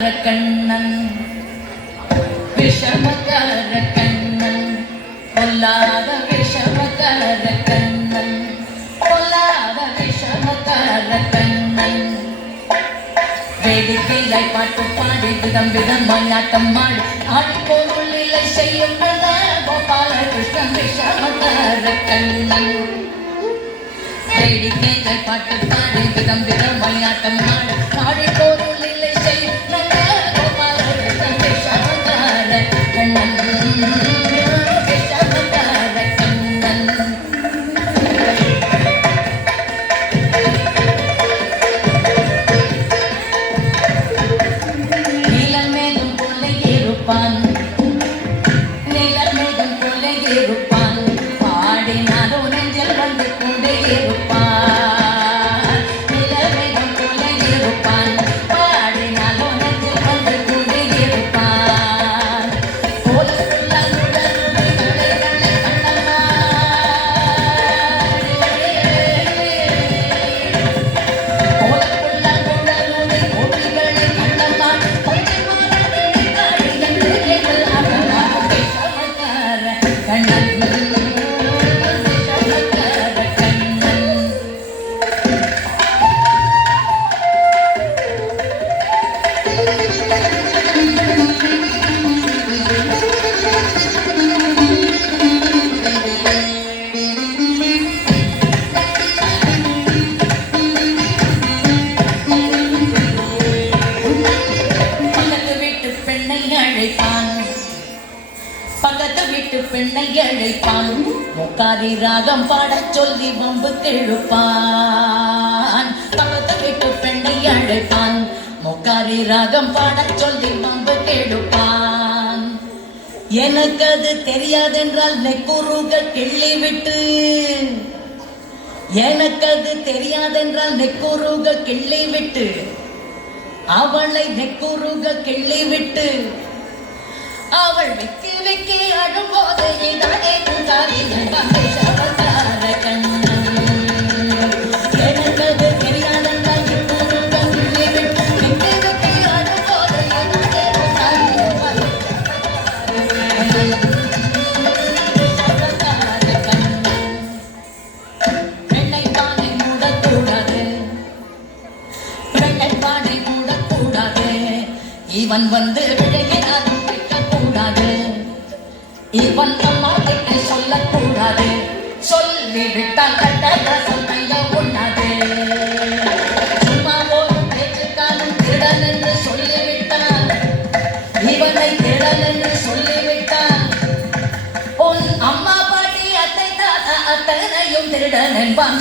கண்ணன் விஷமக்கார கண்ணன் பொல்லாத விஷமக்கார கண்ணன் பொல்லாத விஷமக்கார கண்ணன் வேடிக்கையாய் பாட்டு பாடி விதம் விதமாய் ஆட்டம் ஆடி ஆடி பொருள் இல்லை செய்யும் கோபால கிருஷ்ணன் விஷமக்கார கண்ணன் வேடிக்கையாய் பாட்டு பாடி விதம் விதமாய் ஆட்டம் ஆடி ஆடி பொருள் இல்லை செய்யும் பக்கத்து வீட்டு பெண்ணை அழைப்பான் முக்காரி ராகம் பாடச் சொல்லி வம்பு கிழுப்பான் பக்கத்து வீட்டு பெண்ணை அழைப்பான் முக்காரி ராகம் பாடச் சொல்லி வம்பு கிழுப்பான் எனக்கு அது தெரியாதென்றால் நெக்குருக கிள்ளி விட்டு எனக்கு அது தெரியாதென்றால் நெக்குருக கிள்ளி விட்டு அவளை நெக்குருக கிள்ளி விட்டு அவள் வெக்கி வெக்கி அழும்போது இதானே குந்தாரி விஷமக்கார கண்ணன் எனக்கு அது தெரியாதென்றால் நெக்குருக கிள்ளி விட்டு வெக்கி வெக்கி அழும்போது இதானே குந்தாரி விஷமக்கார கண்ணன் பெண்ணை பானை மூடக்கூடாது பெண்ணை பானை மூடக்கூடாது இவன் வந்து விழுகிறான் இவன் அம்மாக்கிட்ட சொல்லக்கூடாது சொல்லிவிட்டால் கட்ட சொன்னைய உண்ணாது சும்மா ஒரு பேச்சுக்காலும் திருடன் என்று சொல்லிவிட்டான் இவனை திருடன் என்று சொல்லிவிட்டான் உன் அம்மா பாட்டி அத்தை தாத்தா அத்தனையும் திருடன் என்பான்